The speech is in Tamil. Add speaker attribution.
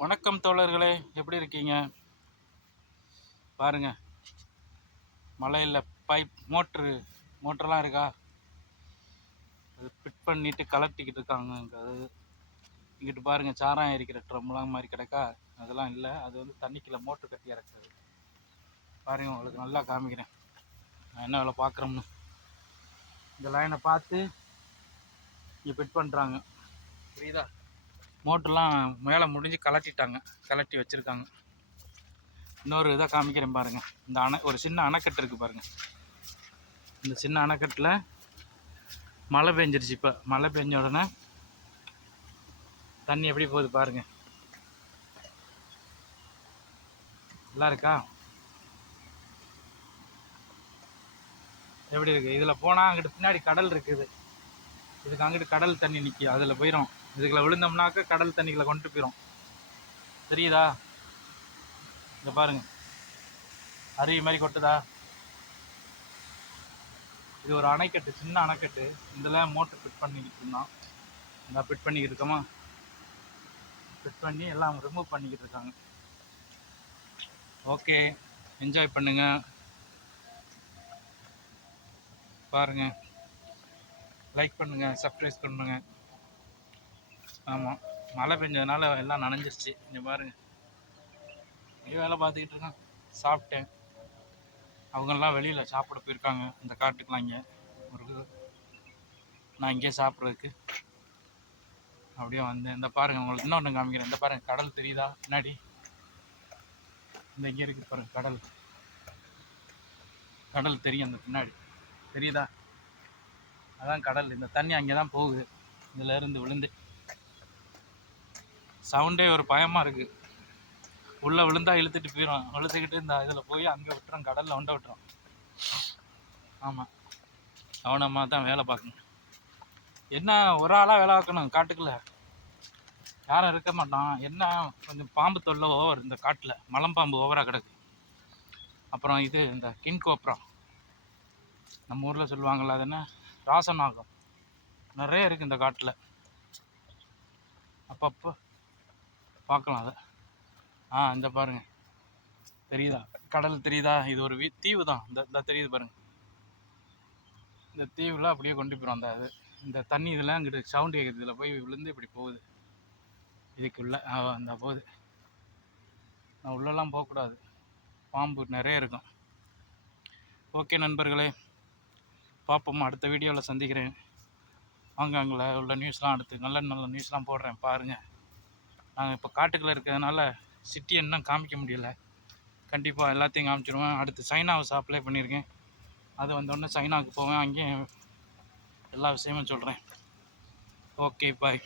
Speaker 1: வணக்கம் தோழர்களே எப்படி இருக்கீங்க? பாருங்க. மலையில் பைப் மோட்ரு மோட்டர்லாம் இருக்கா? அது ஃபிட் பண்ணிட்டு கலட்டிக்கிட்டு இருக்காங்க. அது இங்கிட்டு பாருங்க சாராயம் இருக்கிற ட்ரம்லாம் மாதிரி கிடக்கா? அதெல்லாம் இல்லை. அது வந்து தண்ணிக்குள்ள மோட்ரு கட்டி இறக்குறது பாருங்க உங்களுக்கு நல்லா காமிக்கிறேன். நான் என்ன வேலை பார்க்குறோம்னு. இந்த லைனை பார்த்து இங்கே ஃபிட் பண்ணுறாங்க புரியுதா? மோட்டர்லாம் மேலே முடிஞ்சு கலட்டிட்டாங்க. கலட்டி வச்சுருக்காங்க. இன்னொரு இதாக காமிக்கிறேன் பாருங்கள் இந்த அணை ஒரு சின்ன அணைக்கட்டு இருக்குது பாருங்கள் இந்த சின்ன அணைக்கட்டில் மழை பெஞ்சிருச்சு இப்போ. மழை பெஞ்ச உடனே தண்ணி எப்படி போகுது பாருங்கள் நல்லா இருக்கா? எப்படி இருக்குது இதில் போனால் அங்கிட்டு பின்னாடி கடல் இருக்குது. இதுக்கு அங்கிட்டு கடல் தண்ணி நிற்கி அதில் போயிடும் இதுக்குள்ள விழுந்தோம்னாக்க கடல் தண்ணிக்குள்ள கொண்டு போயிடும் தெரியுதா? இங்கே பாருங்க. அருவி மாதிரி கொட்டுதா? இது ஒரு அணைக்கட்டு சின்ன அணைக்கட்டு. இதில் மோட்டர் ஃபிட் பண்ணிக்கிட்டு இருந்தோம். இந்த ஃபிட் பண்ணிக்கிட்டு இருக்கோமா? ஃபிட் பண்ணி எல்லாம் ரிமூவ் பண்ணிக்கிட்டு இருக்காங்க. ஓகே என்ஜாய் பண்ணுங்கள் பாருங்கள் லைக் பண்ணுங்க சப்ஸ்கிரைப் பண்ணுங்க. ஆமாம் மழை பெஞ்சதுனால எல்லாம் நனைஞ்சிருச்சு. இங்கே பாருங்க. இங்கே வேலை பார்த்துக்கிட்டு இருக்கேன். சாப்பிட்டேன். அவங்கெல்லாம் வெளியில் சாப்பிட போயிருக்காங்க. இந்த காட்டுக்கெலாம் இங்கே. ஒரு நான் இங்கே சாப்பிட்றதுக்கு. அப்படியே வந்தேன். இந்த பாருங்க உங்களுக்கு இன்னொன்று காமிக்கிறேன். இந்த பாருங்க கடல் தெரியுதா? பின்னாடி. இந்த இங்கே இருக்கு பாருங்கள் கடல். கடல் தெரியும் அந்த பின்னாடி. தெரியுதா? அதான் கடல். இந்த தண்ணி அங்கே தான் போகுது. இதில் இருந்து விழுந்து. சவுண்டே ஒரு பயமாக இருக்குது உள்ளே விழுந்தா இழுத்துட்டு போயிடும் இழுத்துக்கிட்டு இந்த இதில் போய் அங்கே விட்டுறோம் கடலில் உண்டை விட்டுறோம் ஆமாம் கவனமாக தான் வேலை பார்க்கணும். என்ன ஒரு ஆளாக வேலை பார்க்கணும் காட்டுக்குள்ள? யாரும் இருக்க மாட்டான். என்ன கொஞ்சம் பாம்பு தொல்லை ஓவர் இந்த காட்டில். மலம்பாம்பு ஓவராக கிடக்கு. அப்புறம் இது இந்த கின் கோப்ரா. நம்ம ஊரில் சொல்லுவாங்கள்ல அது என்ன? ராசநாகம். நிறைய இருக்குது இந்த காட்டில். அப்பப்போ பார்க்கலாம் அதை. ஆ இந்த பாருங்க. தெரியுதா? கடல் தெரியுதா? இது ஒரு வீ தீவு தான். இந்த இந்த தெரியுது பாருங்கள் இந்த தீவில் அப்படியே கொண்டு போயிடும் அந்த இது. இந்த தண்ணி இதெல்லாம் இங்கிட்டு சவுண்டு கேட்குது இதில் போய் விழுந்து இப்படி போகுது. இதுக்குள்ள ஆ, அந்த போகுது. நான் உள்ளெல்லாம் போகக்கூடாது. பாம்பு நிறைய இருக்கும். ஓகே நண்பர்களே. பார்ப்போம் அடுத்த வீடியோவில் சந்திக்கிறேன். வாங்க அங்கே உள்ள நியூஸ்லாம் அடுத்து நல்ல நல்ல நியூஸ்லாம் போடுறேன் பாருங்கள் நாங்கள் இப்போ காட்டுக்குள்ளே இருக்கிறதுனால சிட்டி இன்னும் காமிக்க முடியல. கண்டிப்பாக எல்லாத்தையும் காமிச்சிருவேன். அடுத்து சைனாவை அப்ளை பண்ணியிருக்கேன். அது வந்தோடனே சைனாவுக்கு போவேன் அங்கேயும் எல்லா விஷயமும் சொல்கிறேன் ஓகே பாய்